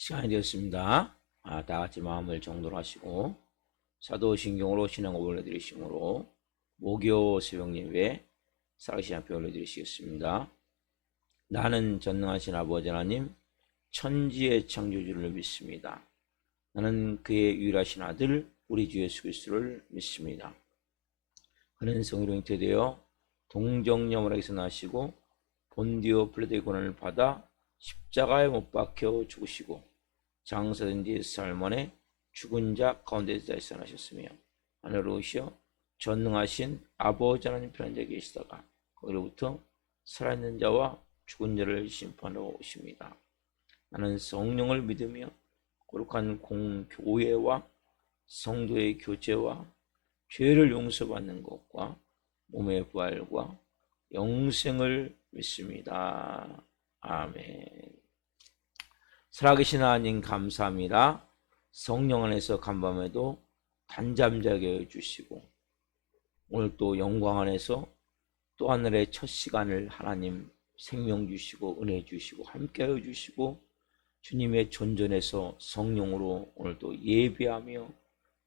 시간이 되었습니다. 다 같이 마음을 정돈 하시고 사도신경으로 신앙을 올려드리심으로 목요 새벽 예배 살아계신 앞에 올려드리시겠습니다. 나는 전능하신 아버지 하나님 천지의 창조주를 믿습니다. 나는 그의 유일하신 아들 우리 주 예수 그리스도를 믿습니다. 그는 성의로 잉태되어 동정녀머라에서 나시고 본디오 빌라도의 고난을 받아 십자가에 못 박혀 죽으시고 장사된 뒤 사흘 만에 죽은 자 가운데서 다시 살아나셨으며 하늘로 오시어 전능하신 아버지 하나님 편한 자에 계시다가 거기로부터 살아있는 자와 죽은 자를 심판하러 오십니다. 나는 성령을 믿으며 거룩한 공교회와 성도의 교제와 죄를 용서받는 것과 몸의 부활과 영생을 믿습니다. 아멘. 살아계신 하나님 감사합니다. 성령 안에서 간밤에도 단잠자게 해주시고 오늘 또 영광 안에서 또 하늘의 첫 시간을 하나님 생명 주시고 은혜 주시고 함께 해주시고 주님의 존전에서 성령으로 오늘도 예배하며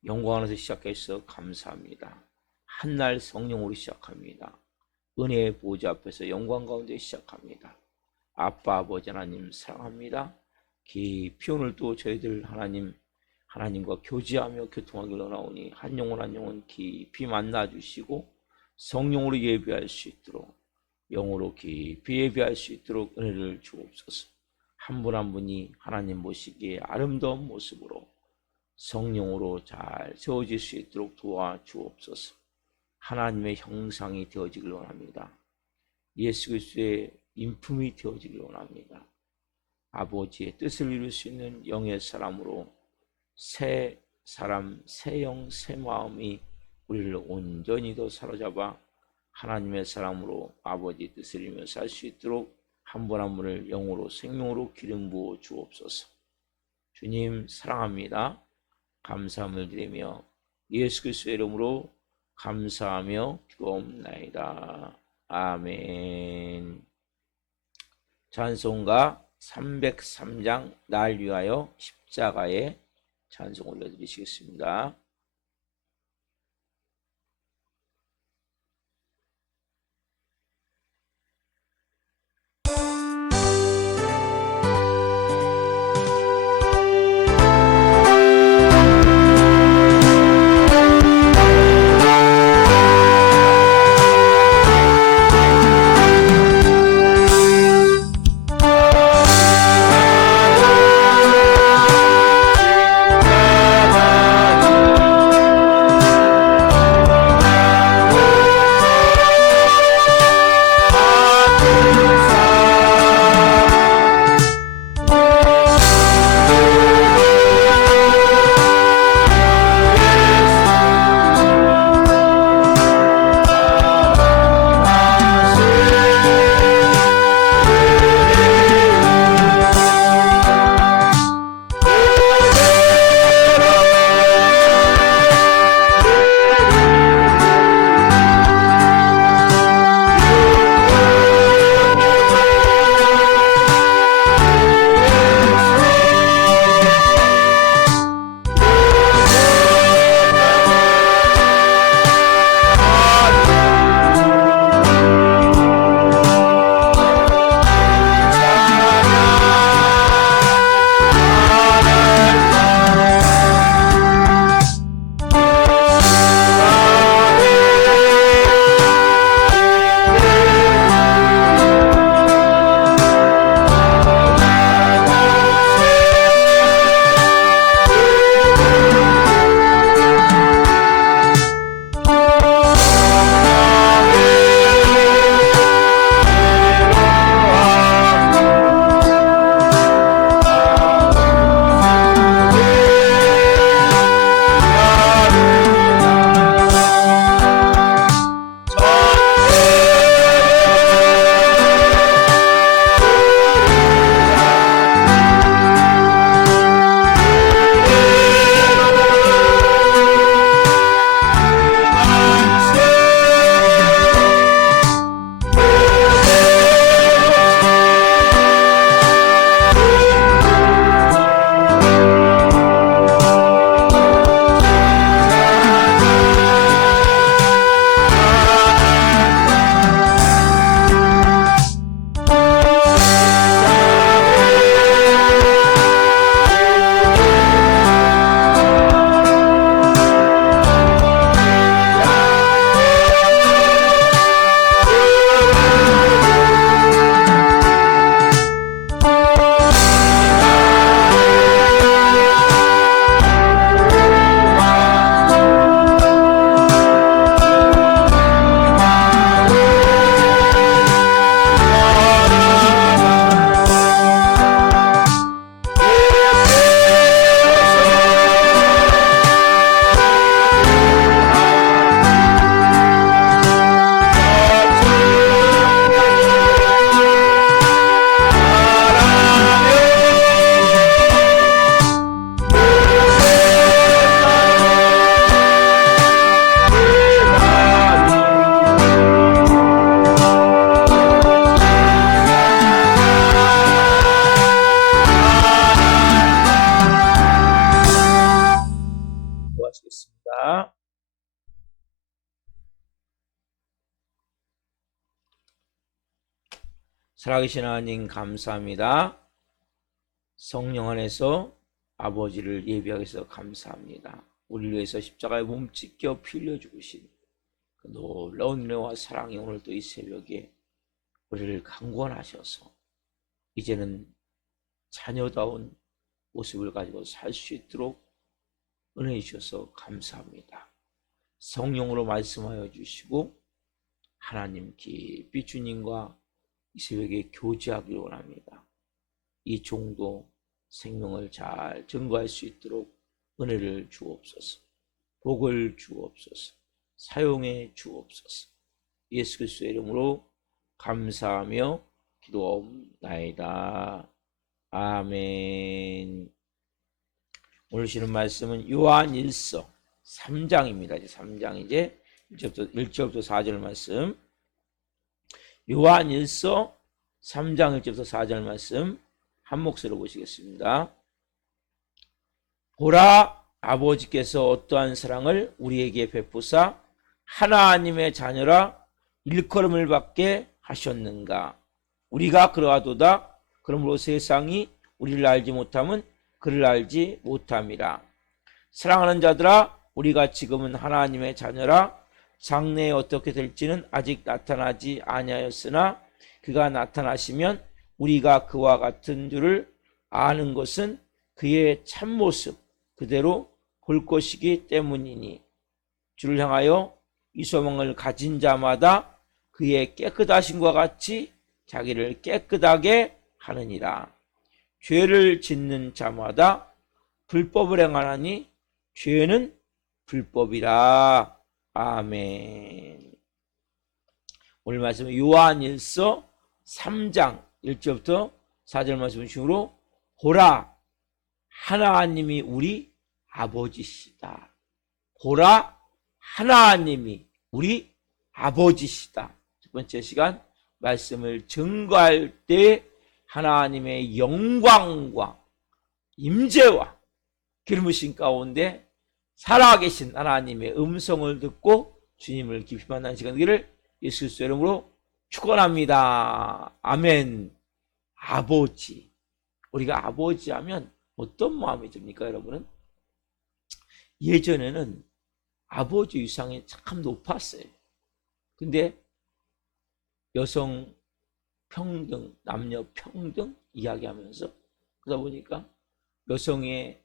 영광 안에서 시작해서 감사합니다. 한날 성령으로 시작합니다. 은혜의 보좌 앞에서 영광 가운데 시작합니다. 아빠 아버지 하나님 사랑합니다. 깊이 오늘도 저희들 하나님과 교제하며 교통하기로 나오니 한 영혼 한 영혼 깊이 만나주시고 성령으로 예배할 수 있도록 영으로 깊이 예배할 수 있도록 은혜를 주옵소서. 한 분 한 분이 하나님 보시기에 아름다운 모습으로 성령으로 잘 세워질 수 있도록 도와주옵소서. 하나님의 형상이 되어지길 원합니다. 예수 그리스도의 인품이 되어지길 원합니다. 아버지의 뜻을 이룰 수 있는 영의 사람으로 새 사람, 새 영, 새 마음이 우리를 온전히 더 사로잡아 하나님의 사람으로 아버지의 뜻을 이루며 살 수 있도록 한 분 한 분을 영으로 생명으로 기름 부어 주옵소서. 주님 사랑합니다. 감사함을 드리며 예수 그리스도의 이름으로 감사하며 기도옵나이다. 아멘. 찬송가 303장 날 위하여 십자가에 찬송 올려드리시겠습니다. 살아계신 하나님 감사합니다. 성령 안에서 아버지를 예비하게 해서 감사합니다. 우리를 위해서 십자가에 몸찢겨 피 흘려 죽으신 그 놀라운 은혜와 사랑이 오늘도 이 새벽에 우리를 강권하셔서 이제는 자녀다운 모습을 가지고 살 수 있도록 은혜해 주셔서 감사합니다. 성령으로 말씀하여 주시고 하나님 깊이 주님과 이 새벽에 교제하기를 원합니다. 이 종도 생명을 잘 증거할 수 있도록 은혜를 주옵소서. 복을 주옵소서. 사용해 주옵소서. 예수 그리스도의 이름으로 감사하며 기도하옵나이다. 아멘. 오늘 주시는 말씀은 요한일서 3장입니다. 이제 3장 이제 1절부터 4절 말씀. 요한일서 3장 1절부터 4절 말씀 한 목소리로 보시겠습니다. 보라, 아버지께서 어떠한 사랑을 우리에게 베푸사 하나님의 자녀라 일컬음을 받게 하셨는가. 우리가 그러하도다. 그러므로 세상이 우리를 알지 못함은 그를 알지 못함이라. 사랑하는 자들아, 우리가 지금은 하나님의 자녀라. 장래에 어떻게 될지는 아직 나타나지 아니하였으나 그가 나타나시면 우리가 그와 같은 줄을 아는 것은 그의 참모습 그대로 볼 것이기 때문이니 주를 향하여 이 소망을 가진 자마다 그의 깨끗하심과 같이 자기를 깨끗하게 하느니라. 죄를 짓는 자마다 불법을 행하나니 죄는 불법이라. 아멘. 오늘 말씀은 요한일서 3장 1절부터 4절 말씀 중으로 보라, 하나님이 우리 아버지시다. 보라, 하나님이 우리 아버지시다. 첫 번째 시간 말씀을 증거할 때 하나님의 영광과 임재와 기름부심 가운데 살아계신 하나님의 음성을 듣고 주님을 깊이 만나는 시간 되기를 예수 그리스도의 이름으로 축원합니다. 아멘. 아버지. 우리가 아버지 하면 어떤 마음이 듭니까, 여러분은? 예전에는 아버지 위상이 참 높았어요. 근데 여성 평등, 남녀 평등 이야기하면서 그러다 보니까 여성의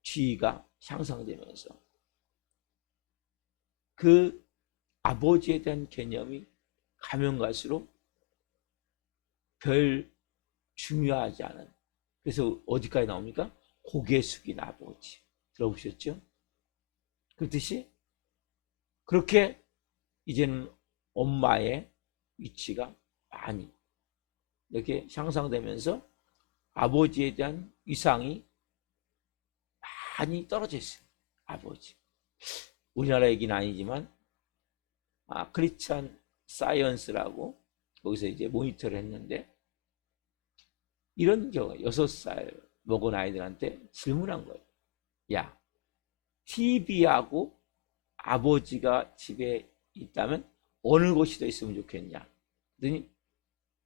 지위가 향상되면서 그 아버지에 대한 개념이 가면 갈수록 별 중요하지 않은, 그래서 어디까지 나옵니까? 고개 숙인 아버지. 들어보셨죠? 그렇듯이 그렇게 이제는 엄마의 위치가 많이 이렇게 향상되면서 아버지에 대한 위상이 많이 떨어져 있어요. 아버지. 우리나라 얘기는 아니지만 크리스찬 사이언스라고 거기서 이제 모니터를 했는데 이런 경우 6살 먹은 아이들한테 질문한 거예요. 야, TV하고 아버지가 집에 있다면 어느 곳이 더 있으면 좋겠냐? 그랬더니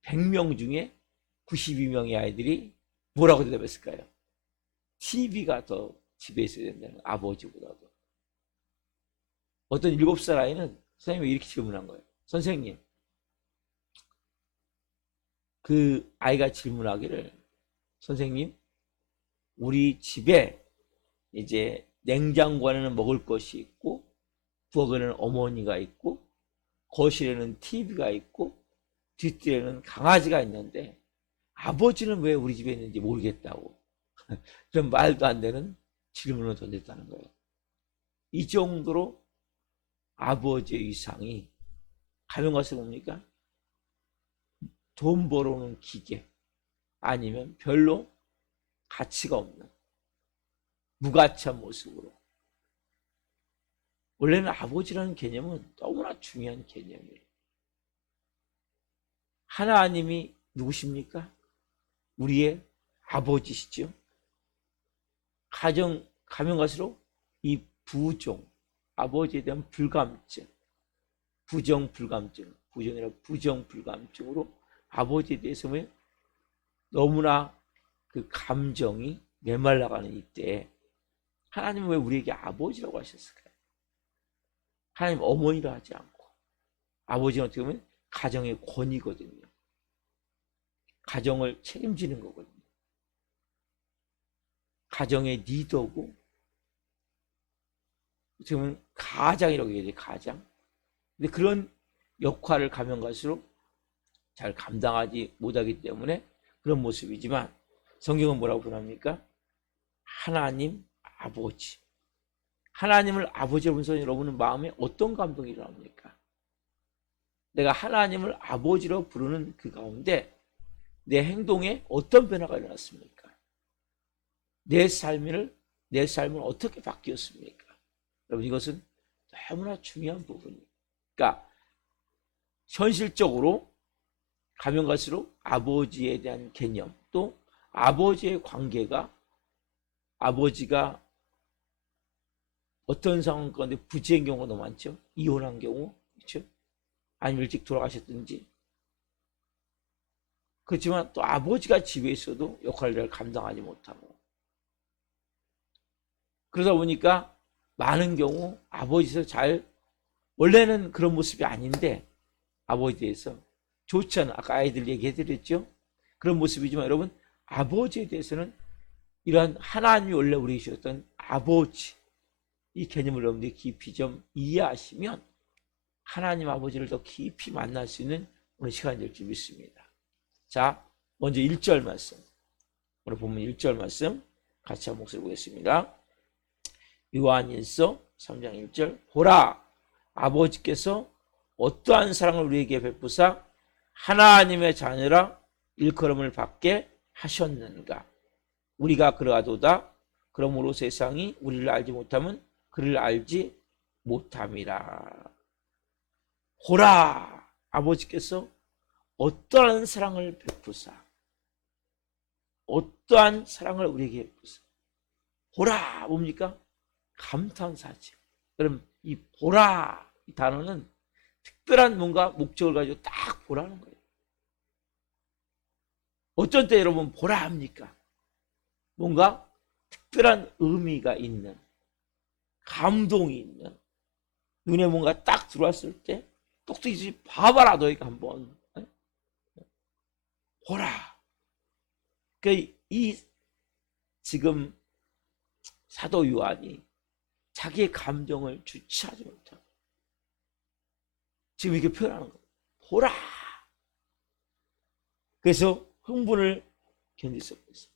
100명 중에 92명의 아이들이 뭐라고 대답했을까요? TV가 더 집에 있어야 된다는, 아버지보다도. 어떤 7살 아이는 선생님이 이렇게 질문한 거예요. 선생님, 그 아이가 질문하기를, 선생님, 우리 집에 이제 냉장고 안에는 먹을 것이 있고 부엌에는 어머니가 있고 거실에는 TV가 있고 뒷뜰에는 강아지가 있는데 아버지는 왜 우리 집에 있는지 모르겠다고 그런 말도 안 되는 질문을 던졌다는 거예요. 이 정도로 아버지의 위상이 가면 갈수록 뭡니까? 돈 벌어오는 기계 아니면 별로 가치가 없는 무가치한 모습으로. 원래는 아버지라는 개념은 너무나 중요한 개념이에요. 하나님이 누구십니까? 우리의 아버지시죠. 가정 가면 갈수록 이 부종, 아버지에 대한 불감증, 부정 불감증, 부정이라 부정불감증으로 아버지에 대해서 너무나 그 감정이 메말라가는 이때 하나님은 왜 우리에게 아버지라고 하셨을까요? 하나님 어머니라 하지 않고 아버지는 어떻게 보면 가정의 권위거든요. 가정을 책임지는 거거든요. 가정의 리더고 어떻게 보면 가장이라고 얘기해요. 가장. 근데 그런 역할을 가면 갈수록 잘 감당하지 못하기 때문에 그런 모습이지만 성경은 뭐라고 표현합니까? 하나님 아버지. 하나님을 아버지로 부르는 여러분의 마음에 어떤 감동이 일어납니까? 내가 하나님을 아버지로 부르는 그 가운데 내 행동에 어떤 변화가 일어났습니까? 내 삶은 어떻게 바뀌었습니까? 여러분 이것은 너무나 중요한 부분이에요. 그러니까 현실적으로 가면 갈수록 아버지에 대한 개념 또 아버지의 관계가 아버지가 어떤 상황 가운데 부재인 경우가 너무 많죠. 이혼한 경우 그렇죠. 아니면 일찍 돌아가셨든지 그렇지만 또 아버지가 집에 있어도 역할을 감당하지 못하고 그러다 보니까 많은 경우 아버지에서 잘 원래는 그런 모습이 아닌데 아버지에 대해서 좋지 않은 아까 아이들 얘기해드렸죠. 그런 모습이지만 여러분 아버지에 대해서는 이러한 하나님이 원래 우리에게 주셨던 아버지 이 개념을 여러분들이 깊이 좀 이해하시면 하나님 아버지를 더 깊이 만날 수 있는 오늘 시간이 될 줄 믿습니다. 자 먼저 1절 말씀 오늘 보면 1절 말씀 같이 한 목소리 보겠습니다. 요한일서 3장 1절 보라 아버지께서 어떠한 사랑을 우리에게 베푸사 하나님의 자녀라 일컬음을 받게 하셨는가. 우리가 그러하도다. 그러므로 세상이 우리를 알지 못하면 그를 알지 못함이라. 보라 아버지께서 어떠한 사랑을 베푸사 어떠한 사랑을 우리에게 베푸사. 보라 뭡니까? 감탄사죠. 여러분 이 보라 이 단어는 특별한 뭔가 목적을 가지고 딱 보라는 거예요. 어쩐 때 여러분 보라 합니까? 뭔가 특별한 의미가 있는 감동이 있는 눈에 뭔가 딱 들어왔을 때 똑똑히 봐봐라 너희가 한번 보라. 그러니까 이 지금 사도 요한이 자기의 감정을 주체하지 못하고 지금 이렇게 표현하는 거예요. 보라. 그래서 흥분을 견딜 수 없어요.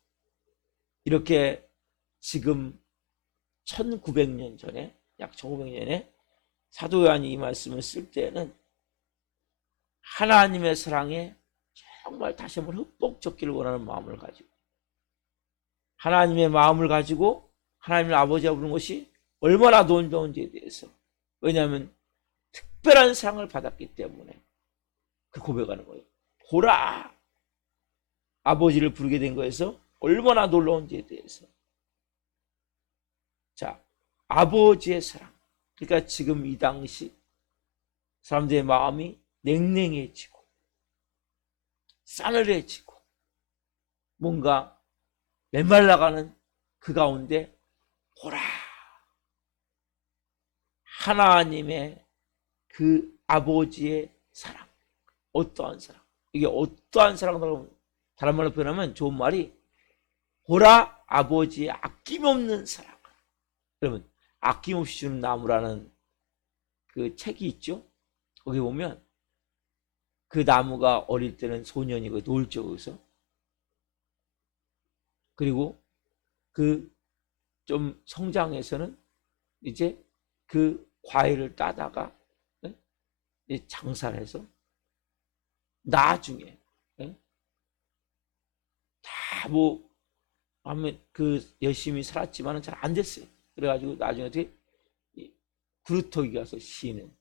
이렇게 지금 1900년 전에 약 1500년에 사도 요한이 이 말씀을 쓸 때는 하나님의 사랑에 정말 다시 한번 흠뻑 젖기를 원하는 마음을 가지고 하나님의 마음을 가지고 하나님을 아버지라 부르는 것이 얼마나 놀라운지에 대해서 왜냐하면 특별한 사랑을 받았기 때문에 그 고백하는 거예요. 보라 아버지를 부르게 된 거에서 얼마나 놀라운지에 대해서 자 아버지의 사랑 그러니까 지금 이 당시 사람들의 마음이 냉랭해지고 싸늘해지고 뭔가 메말라가는 그 가운데 보라 하나님의 그 아버지의 사랑 어떠한 사랑 이게 어떠한 사랑이라고 다른 말로 표현하면 좋은 말이 보라 아버지의 아낌없는 사랑. 여러분 아낌없이 주는 나무라는 그 책이 있죠. 거기 보면 그 나무가 어릴 때는 소년이고 놀죠 거기서. 그리고 그 좀 성장해서는 이제 그 과일을 따다가 장사를 해서 나중에 다 뭐 하면 그 열심히 살았지만은 잘 안 됐어요. 그래가지고 나중에 어떻게 구루터기 가서 쉬는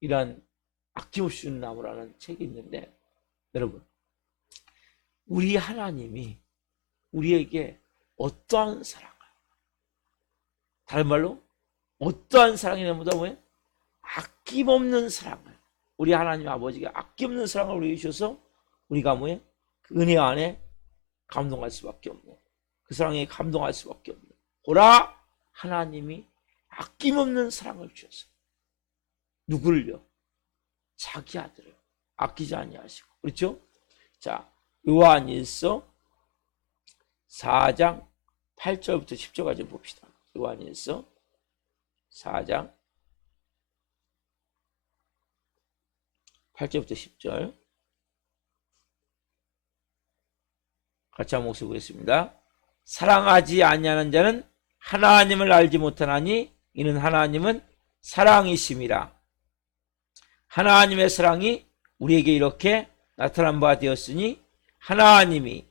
이러한 아낌없이 주는 나무라는 책이 있는데 여러분 우리 하나님이 우리에게 어떠한 사랑을 다른 말로 어떠한 사랑이냐보다 뭐예요? 아낌없는 사랑을 우리 하나님 아버지가 아낌없는 사랑을 우리에게 주셔서 우리가 뭐예요? 그 은혜 안에 감동할 수밖에 없는, 그 사랑에 감동할 수밖에 없는, 보라 하나님이 아낌없는 사랑을 주셔서 누구를요? 자기 아들을 아끼지 아니하시고. 그렇죠? 자, 요한일서 4장 8절부터 10절까지 봅시다. 요한일서 4장 8절부터 10절 같이 한번 목소리 보겠습니다. 사랑하지 아니하는 자는 하나님을 알지 못하나니 이는 하나님은 사랑이심이라. 하나님의 사랑이 우리에게 이렇게 나타난 바 되었으니 하나님이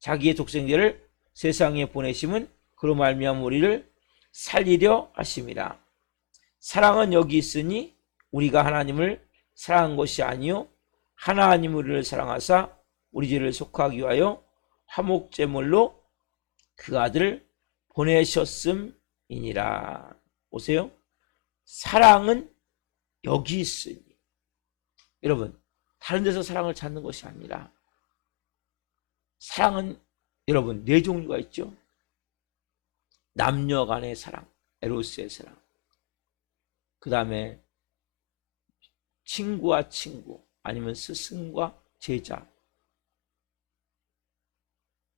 자기의 독생자를 세상에 보내심은 그로 말미암아 우리를 살리려 하심이라. 사랑은 여기 있으니 우리가 하나님을 사랑한 것이 아니요 하나님 우리를 사랑하사 우리 죄를 속하기 위하여 화목제물로 그 아들을 보내셨음이니라. 보세요. 사랑은 여기 있으니. 여러분, 다른 데서 사랑을 찾는 것이 아니라 사랑은 여러분 네 종류가 있죠. 남녀 간의 사랑, 에로스의 사랑. 그 다음에 친구와 친구, 아니면 스승과 제자,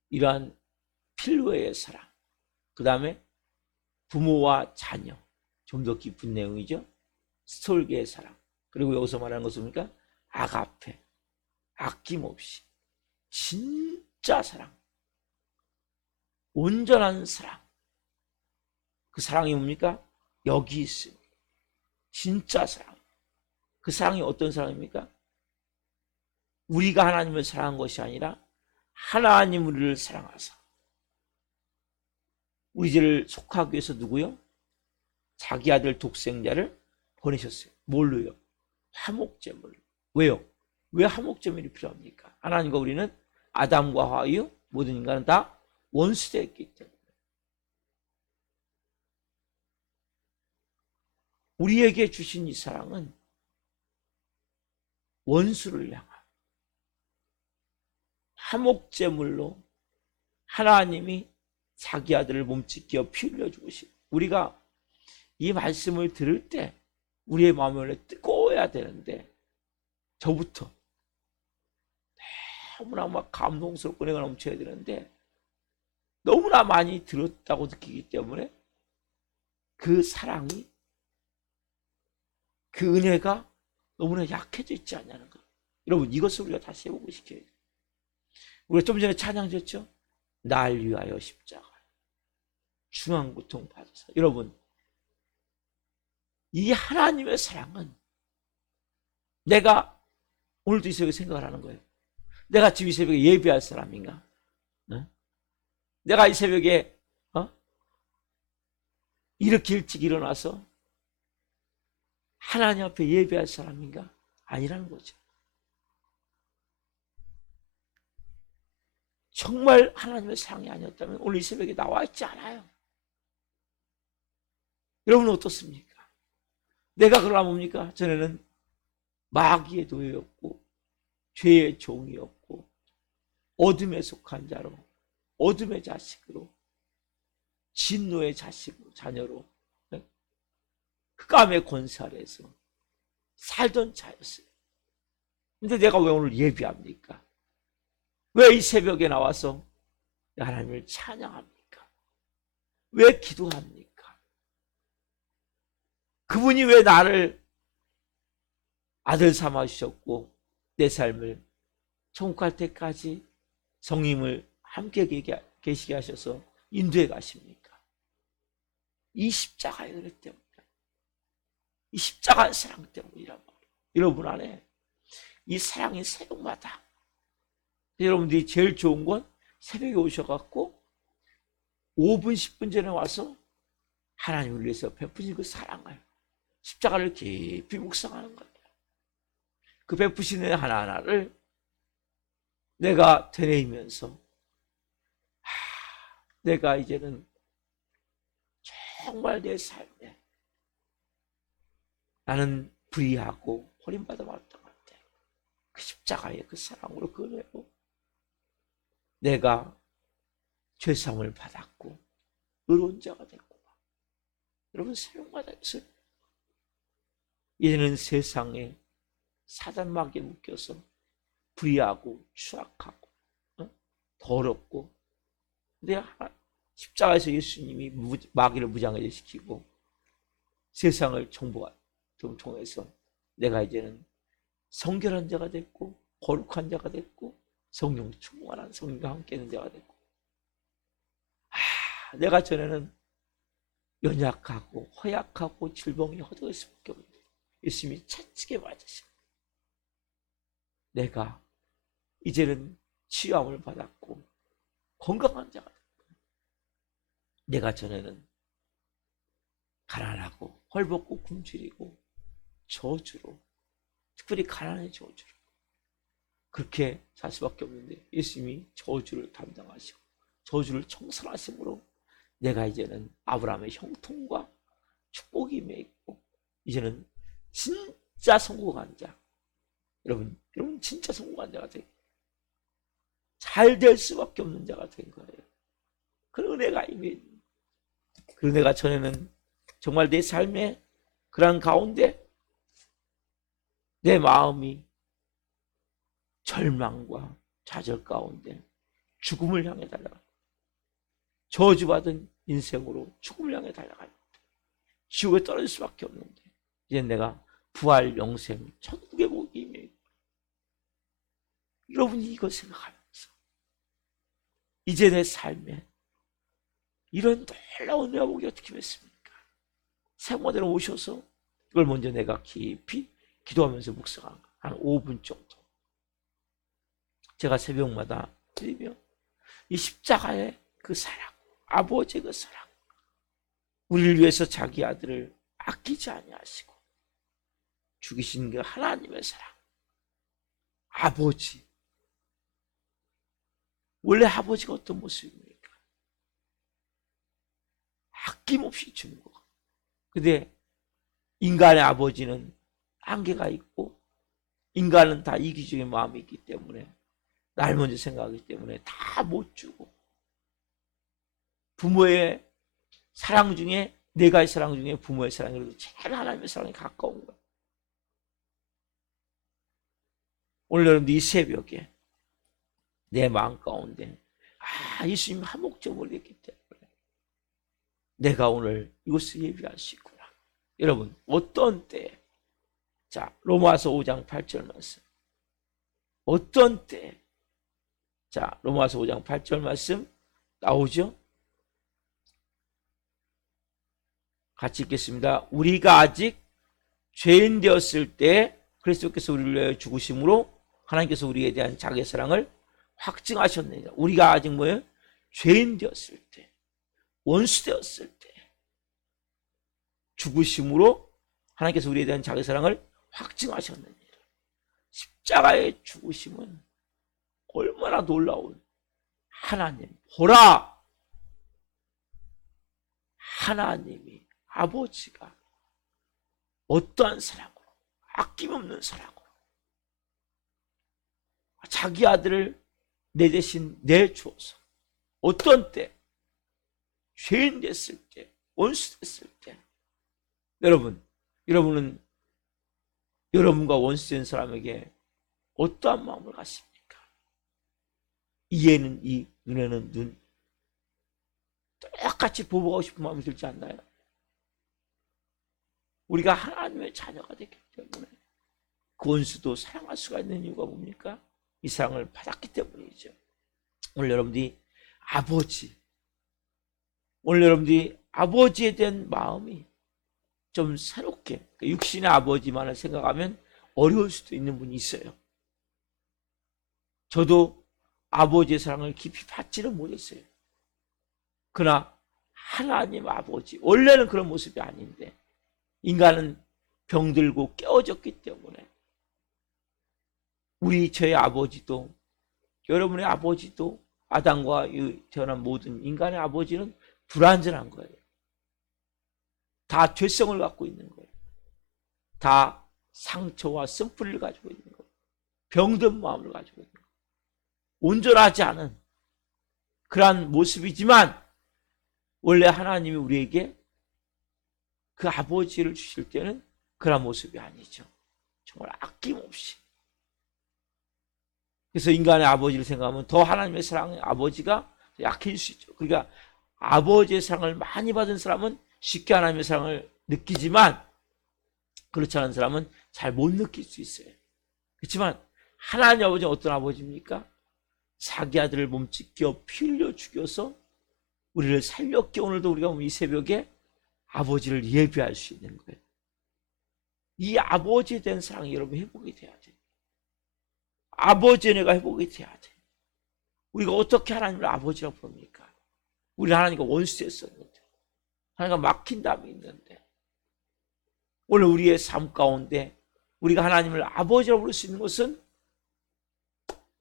이러한 필요의 사랑. 그 다음에 부모와 자녀, 좀 더 깊은 내용이죠. 스톨게의 사랑. 그리고 여기서 말하는 것은 뭡니까? 아가페, 아낌없이 진짜 사랑, 온전한 사랑. 그 사랑이 뭡니까? 여기 있습니다. 진짜 사랑. 그 사랑이 어떤 사랑입니까? 우리가 하나님을 사랑한 것이 아니라 하나님 우리를 사랑하사 우리 죄를 속하기 위해서 누구요? 자기 아들 독생자를 보내셨어요. 뭘로요? 화목제물로. 왜요? 왜 화목제물이 필요합니까? 하나님과 우리는 아담과 하와의 모든 인간은 다 원수되었기 때문에 우리에게 주신 이 사랑은 원수를 향한 화목제물로 하나님이 자기 아들을 몸짓겨 피 흘려 주시고, 우리가 이 말씀을 들을 때 우리의 마음이 원래 뜨거워야 되는데 저부터 너무나 막 감동스럽고 은혜가 넘쳐야 되는데 너무나 많이 들었다고 느끼기 때문에 그 사랑이, 그 은혜가 너무나 약해져 있지 않냐는 것. 여러분, 이것을 우리가 다시 해보고 싶어요. 우리가 좀 전에 찬양했죠? 날 위하여 십자가 중한 고통 받으사. 여러분, 이 하나님의 사랑은 내가 오늘도 이 새벽에 생각을 하는 거예요. 내가 지금 이 새벽에 예배할 사람인가? 내가 이 새벽에 이렇게 일찍 일어나서 하나님 앞에 예배할 사람인가? 아니라는 거죠. 정말 하나님의 사랑이 아니었다면 오늘 이 새벽에 나와 있지 않아요. 여러분은 어떻습니까? 내가 그러나 뭡니까? 전에는 마귀의 노예였고 죄의 종이었고 어둠에 속한 자로, 어둠의 자식으로, 진노의 자식으로, 자녀로 흑암의 권세 아래에서 살던 자였어요. 근데 내가 왜 오늘 예배합니까? 왜 이 새벽에 나와서 하나님을 찬양합니까? 왜 기도합니까? 그분이 왜 나를 아들 삼아 주셨고 내 삶을 천국 갈 때까지 성님을 함께 계시게 하셔서 인도해 가십니까? 이 십자가의 은혜 때문에, 이 십자가의 사랑 때문이란 말이에요. 여러분 안에 이 사랑이 새벽마다, 여러분들이 제일 좋은 건 새벽에 오셔갖고 5분 10분 전에 와서 하나님을 위해서 베푸신 그 사랑을, 십자가를 깊이 묵상하는 거예요. 그 베푸시는 하나하나를 내가 되뇌이면서 내가 이제는 정말 내 삶에 나는 불의하고 버림받아 왔다. 그 십자가의 그 사랑으로 그 은혜로 내가 죄사함을 받았고 의로운 자가 됐고, 여러분 사용받아 있어요. 이제는 세상에 사단마귀에 묶여서 불의하고 추악하고 더럽고, 근데 십자가에서 예수님이 마귀를 무장해제시키고 세상을 통해서 내가 이제는 성결한 자가 됐고 거룩한 자가 됐고 성령 충만한 성령과 함께 있는 자가 됐고, 내가 전에는 연약하고 허약하고 질병이 허덕일 수밖에 없는데 예수님이 채찍에 맞으시고 내가 이제는 치유함을 받았고 건강한 자가 됐고, 내가 전에는 가난하고 헐벗고 굶주리고 저주로, 특별히 가난의 저주로 그렇게 살 수밖에 없는데 예수님이 저주를 담당하시고 저주를 청산하심으로 내가 이제는 아브라함의 형통과 축복이 맺고 이제는 진짜 성공한 자, 여러분 진짜 성공한 자가 되고 잘 될 수밖에 없는 자가 된 거예요. 그 은혜가 이미, 그 은혜가 전에는 정말 내 삶의 그런 가운데 내 마음이 절망과 좌절 가운데 죽음을 향해 달려가, 저주받은 인생으로 죽음을 향해 달려가는 지옥에 떨어질 수밖에 없는데 이제 내가 부활 영생 천국의 복이 임해. 여러분이 이거 생각하면서 이제 내 삶에 이런 놀라운 은혜와 복이 어떻게 됐습니까? 생모대로 오셔서 이걸 먼저 내가 깊이 기도하면서 묵상한 한 5분 정도 제가 새벽마다 드리며 이 십자가의 그 사랑, 아버지의 그 사랑, 우리를 위해서 자기 아들을 아끼지 아니하시고 죽이신 그 하나님의 사랑, 아버지. 원래 아버지가 어떤 모습입니까? 아낌없이 주는 거. 근데 인간의 아버지는 한계가 있고 인간은 다 이기적인 마음이 있기 때문에 날 먼저 생각하기 때문에 다 못 주고, 부모의 사랑 중에, 내가의 사랑 중에 부모의 사랑이 제일 하나님의 사랑에 가까운 거야. 오늘 여러분들 이 새벽에 내 마음 가운데 예수님 한 목적을 했기 때문에 내가 오늘 이것을 예비할 수 있구나. 여러분 어떤 때에, 자 로마서 5장 8절 말씀, 어떤 때에, 자 로마서 5장 8절 말씀 나오죠? 같이 읽겠습니다. 우리가 아직 죄인 되었을 때 그리스도께서 우리를 위하여 죽으심으로 하나님께서 우리에 대한 자기의 사랑을 확증하셨느니라. 우리가 아직 뭐예요? 죄인 되었을 때, 원수 되었을 때 죽으심으로 하나님께서 우리에 대한 자기의 사랑을 확증하셨느니라. 십자가의 죽으심은 얼마나 놀라운, 하나님 보라, 하나님이 아버지가 어떠한 사랑으로, 아낌없는 사랑으로 자기 아들을 내 대신 내주어서 어떤 때, 죄인 됐을 때, 원수 됐을 때, 여러분은 여러분과 원수된 사람에게 어떠한 마음을 가십니까? 이해는 이, 눈에는 눈, 똑같이 보복하고 싶은 마음이 들지 않나요? 우리가 하나님의 자녀가 됐기 때문에 그 원수도 사랑할 수가 있는 이유가 뭡니까? 이 사랑을 받았기 때문이죠. 오늘 여러분들이 아버지에 대한 마음이 좀 새롭게, 육신의 아버지만을 생각하면 어려울 수도 있는 분이 있어요. 저도 아버지의 사랑을 깊이 받지는 못했어요. 그러나 하나님 아버지, 원래는 그런 모습이 아닌데 인간은 병들고 깨어졌기 때문에 저의 아버지도, 여러분의 아버지도, 아담과 태어난 모든 인간의 아버지는 불완전한 거예요. 다 죄성을 갖고 있는 거예요. 다 상처와 쓴뿌리를 가지고 있는 거예요. 병든 마음을 가지고 있는 거예요. 온전하지 않은 그러한 모습이지만 원래 하나님이 우리에게 그 아버지를 주실 때는 그런 모습이 아니죠. 정말 아낌없이. 그래서 인간의 아버지를 생각하면 더 하나님의 사랑의 아버지가 약해질 수 있죠. 그러니까 아버지의 사랑을 많이 받은 사람은 쉽게 하나님의 사랑을 느끼지만 그렇지 않은 사람은 잘 못 느낄 수 있어요. 그렇지만 하나님 아버지는 어떤 아버지입니까? 자기 아들을 몸찢겨 피 흘려 죽여서 우리를 살렸기에 오늘도 우리가 이 새벽에 아버지를 예배할 수 있는 거예요. 이 아버지에 대한 사랑이 여러분 회복이 돼야 돼요. 아버지의 은혜가 회복이 돼야 돼요. 우리가 어떻게 하나님을 아버지라고 부릅니까? 우리 하나님과 원수였었는데 하나님과 막힌 담이 있는데 오늘 우리의 삶 가운데 우리가 하나님을 아버지라고 부를 수 있는 것은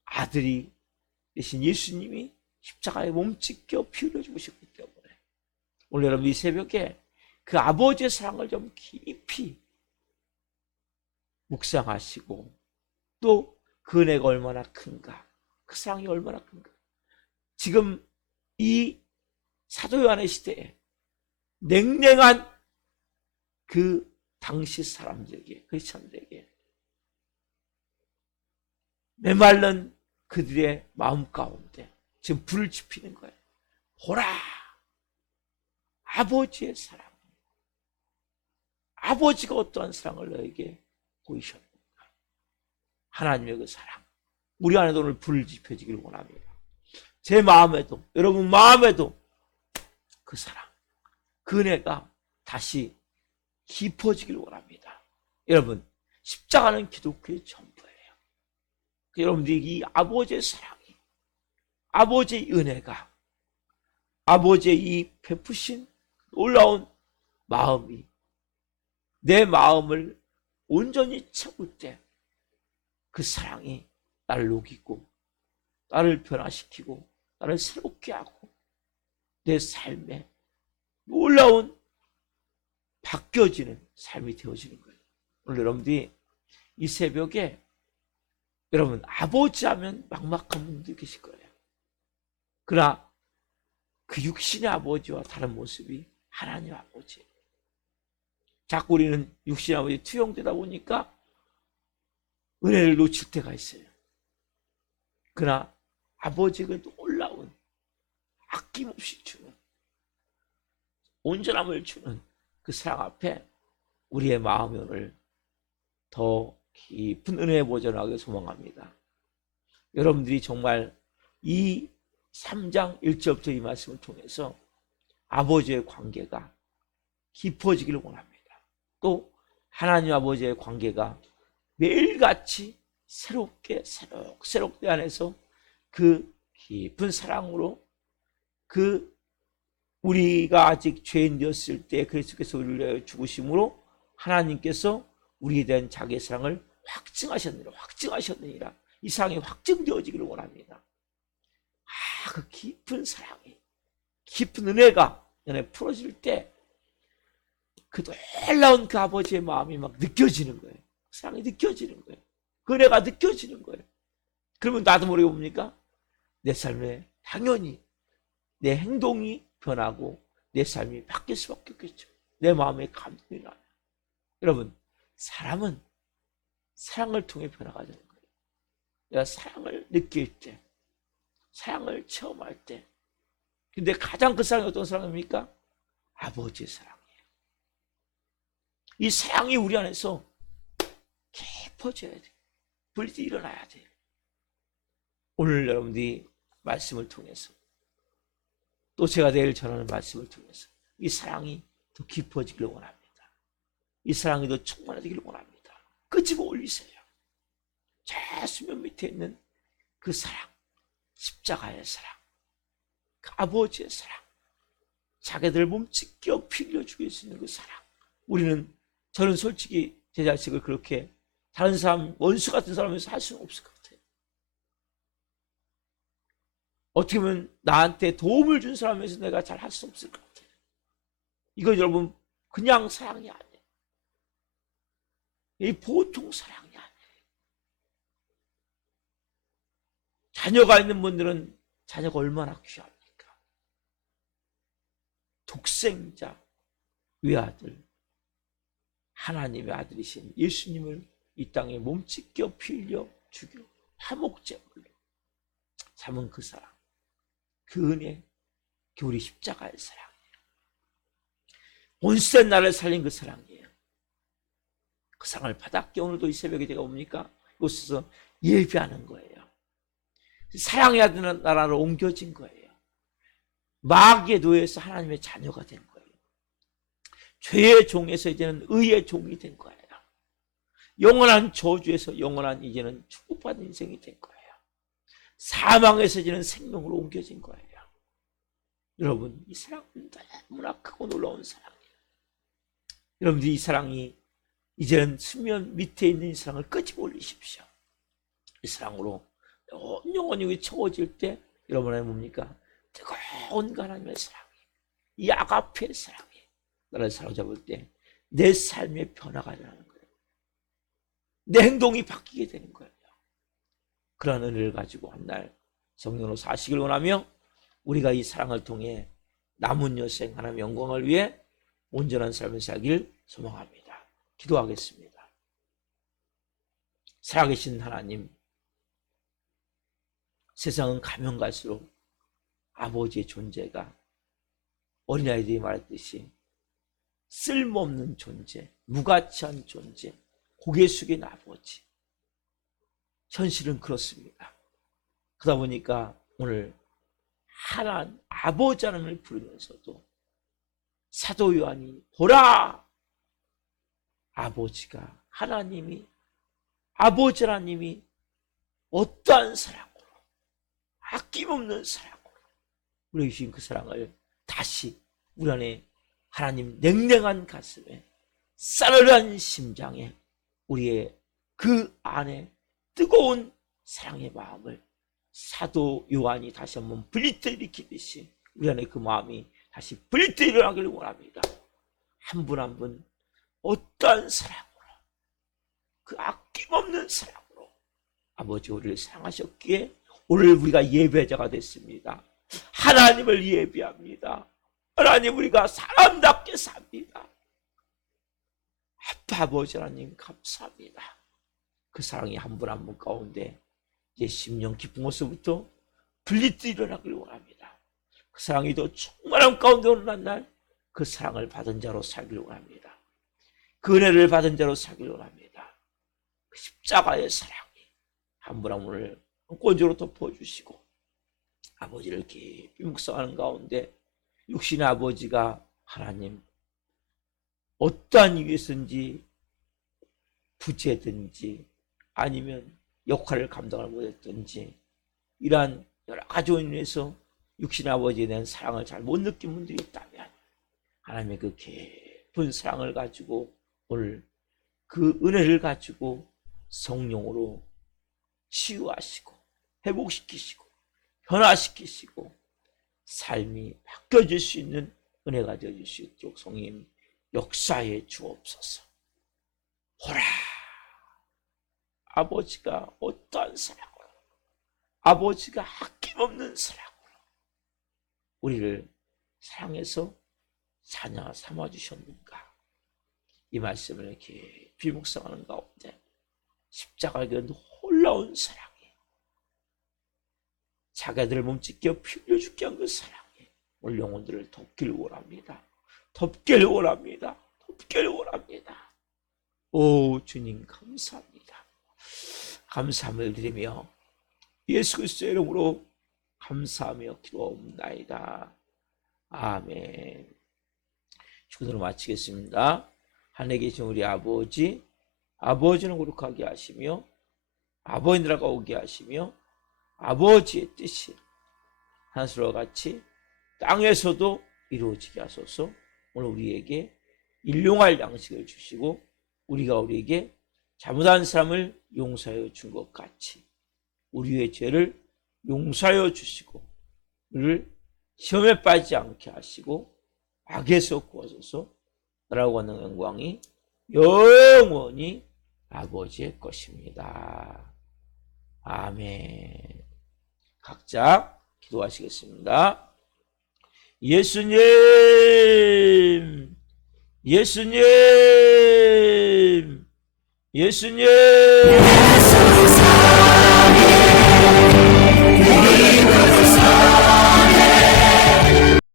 아들이 대신 예수님이 십자가에 몸찢겨 피 흘려 죽으셨기 때문에 오늘 여러분 이 새벽에 그 아버지의 사랑을 좀 깊이 묵상하시고 또 그 은혜가 얼마나 큰가, 그 사랑이 얼마나 큰가. 지금 이 사도 요한의 시대에 냉랭한 그 당시 사람들에게, 크리스천들에게 메말른 그들의 마음 가운데 지금 불을 지피는 거예요. 보라, 아버지의 사랑. 아버지가 어떠한 사랑을 너에게 보이셨는가. 하나님의 그 사랑. 우리 안에도 오늘 불을 지펴지기를 원합니다. 제 마음에도, 여러분 마음에도 그 사랑, 그 은혜가 다시 깊어지기를 원합니다. 여러분, 십자가는 기독교의 전부예요. 여러분들이 이 아버지의 사랑이, 아버지의 은혜가, 아버지의 이 베푸신 놀라운 마음이 내 마음을 온전히 채울 때 그 사랑이 나를 녹이고 나를 변화시키고 나를 새롭게 하고 내 삶에 놀라운 바뀌어지는 삶이 되어지는 거예요. 오늘 여러분들이 이 새벽에 여러분 아버지 하면 막막한 분들 계실 거예요. 그러나 그 육신의 아버지와 다른 모습이 하나님 아버지. 자꾸 우리는 육신의 아버지 투영되다 보니까 은혜를 놓칠 때가 있어요. 그러나 아버지가 놀라운 아낌없이 주는 온전함을 주는 그 사랑 앞에 우리의 마음이 오늘 더 깊은 은혜의 보전을 하길 소망합니다. 여러분들이 정말 이 3장 1절부터 이 말씀을 통해서 아버지의 관계가 깊어지기를 원합니다. 또 하나님 아버지의 관계가 매일같이 새롭게 새롭게 안에서 그 깊은 사랑으로 그 우리가 아직 죄인 되었을 때 그리스도께서 우리를 죽으심으로 하나님께서 우리에 대한 자기의 사랑을 확증하셨느니라. 이 사랑이 확증되어지기를 원합니다. 그 깊은 사랑이, 깊은 은혜가 연애 풀어질 때 그 놀라운 그 아버지의 마음이 막 느껴지는 거예요. 사랑이 느껴지는 거예요. 그 은혜가 느껴지는 거예요. 그러면 나도 모르게 뭡니까? 내 삶에 당연히 내 행동이 변하고 내 삶이 바뀔 수밖에 없겠죠. 내 마음에 감동이 나요. 여러분, 사람은 사랑을 통해 변화가 되는 거예요. 내가 사랑을 느낄 때, 사랑을 체험할 때, 근데 가장 그 사랑이 어떤 사랑입니까? 아버지의 사랑이에요. 이 사랑이 우리 안에서 깊어져야 돼요. 불이 일어나야 돼요. 오늘 여러분들이 말씀을 통해서 또 제가 내일 전하는 말씀을 통해서 이 사랑이 더 깊어지기를 원합니다. 이 사랑이 더 충만해지기를 원합니다. 끄집어 올리세요. 제 수면 밑에 있는 그 사랑, 십자가의 사랑, 그 아버지의 사랑, 자기들 몸찢겨 피 흘려 죽일 수 있는 그 사랑. 저는 솔직히 제 자식을 그렇게 다른 사람, 원수 같은 사람에서 할 수는 없을 것 같아요. 어떻게 보면 나한테 도움을 준 사람에서 내가 잘 할 수 없을 것 같아요. 이거 여러분 그냥 사랑이 아니에요. 이 보통 사랑이 아니에요. 자녀가 있는 분들은 자녀가 얼마나 귀합니까? 독생자 외아들, 하나님의 아들이신 예수님을 이 땅에 몸찢겨 피 흘려 죽여 화목제물로 삼은 그 사랑, 그 은혜, 그 우리 십자가의 사랑이에요. 온센 나를 살린 그 사랑이에요. 그 사랑을 받았기에 오늘도 이 새벽에 제가 옵니까? 이곳에서 예배하는 거예요. 사랑해야 되는 나라로 옮겨진 거예요. 마귀의 노예에서 하나님의 자녀가 된 거예요. 죄의 종에서 이제는 의의 종이 된 거예요. 영원한 저주에서 영원한 이제는 축복받은 인생이 된 거예요. 사망에서 이제는 생명으로 옮겨진 거예요. 여러분, 이 사랑은 너무나 크고 놀라운 사랑이에요. 여러분들 이 사랑이 이제는 수면 밑에 있는 이 사랑을 끄집어 올리십시오. 이 사랑으로 영원히 채워질 때 여러분의 뭡니까? 뜨거운 하나님의 사랑이, 이 아가페의 사랑이 나를 사로잡을 때 내 삶의 변화가 일어나는 거예요. 내 행동이 바뀌게 되는 거예요. 그런 은혜를 가지고 한 날 성령으로 사시길 원하며 우리가 이 사랑을 통해 남은 여생 하나님의 영광을 위해 온전한 삶을 살길 소망합니다. 기도하겠습니다. 살아계신 하나님, 세상은 가면 갈수록 아버지의 존재가 어린아이들이 말했듯이 쓸모없는 존재, 무가치한 존재, 고개 숙인 아버지. 현실은 그렇습니다. 그러다 보니까 오늘 하나님 아버지 하나님을 부르면서도 사도 요한이 보라! 아버지가 하나님이 아버지 하나님이 어떠한 사랑으로 아낌없는 사랑으로 우리에게 주신 그 사랑을 다시 우리 안에 하나님 냉랭한 가슴에 싸늘한 심장에 우리의 그 안에 뜨거운 사랑의 마음을 사도 요한이 다시 한번 불리트 일으키듯이 우리 안에 그 마음이 다시 불리트 일어나기를 원합니다. 한 분 한 분 어떠한 사랑으로, 그 아낌없는 사랑으로 아버지 우리를 사랑하셨기에 오늘 우리가 예배자가 됐습니다. 하나님을 예배합니다. 하나님, 우리가 사람답게 삽니다. 아빠 아버지 하나님 감사합니다. 그 사랑이 한 분 한 분 가운데 이제 심령 깊은 곳에서부터 불리트 일어나길 원합니다. 그 사랑이 더 충만한 가운데 오는 날 그 사랑을 받은 자로 살길 원합니다. 그 은혜를 받은 자로 살길 원합니다. 그 십자가의 사랑이 한 분 한 분을 권조로 덮어주시고 아버지를 깊이 묵상하는 가운데 육신의 아버지가 하나님 어떠한 이유에서인지 부재든지 아니면 역할을 감당을 못했든지 이러한 여러 가지 원인에서 육신의 아버지에 대한 사랑을 잘 못 느낀 분들이 있다면 하나님의 그 깊은 사랑을 가지고 오늘 그 은혜를 가지고 성령으로 치유하시고 회복시키시고 변화시키시고 삶이 바뀌어질 수 있는 은혜가 되어질 수 있도록 성령 역사해 주옵소서. 보라, 아버지가 어떠한 사랑으로, 아버지가 아낌없는 사랑으로 우리를 사랑해서 자녀 삼아주셨는가. 이 말씀을 깊이 묵상하는 가운데 십자가의 그 놀라운 사랑이, 자기들을 몸찢겨 피 흘려 죽게 한 그 사랑이 오늘 영혼들을 덮기를 원합니다. 덮기를 원합니다. 덮기를 원합니다. 오 주님 감사합니다. 감사함을 드리며 예수 그리스도의 이름으로 감사하며 기도옵나이다. 아멘. 축도를 마치겠습니다. 하늘에 계신 우리 아버지, 아버지는 거룩하게 하시며 아버지 나라가 오게 하시며 아버지의 뜻이 하늘과 같이 땅에서도 이루어지게 하소서. 오늘 우리에게 일용할 양식을 주시고 우리가 우리에게 잘못한 사람을 용서하여 준 것 같이 우리의 죄를 용서하여 주시고 우리를 시험에 빠지지 않게 하시고 악에서 구하소서. 나라고 하는 영광이 영원히 아버지의 것입니다. 아멘. 각자 기도하시겠습니다. 예수님, 예수님, 예수님.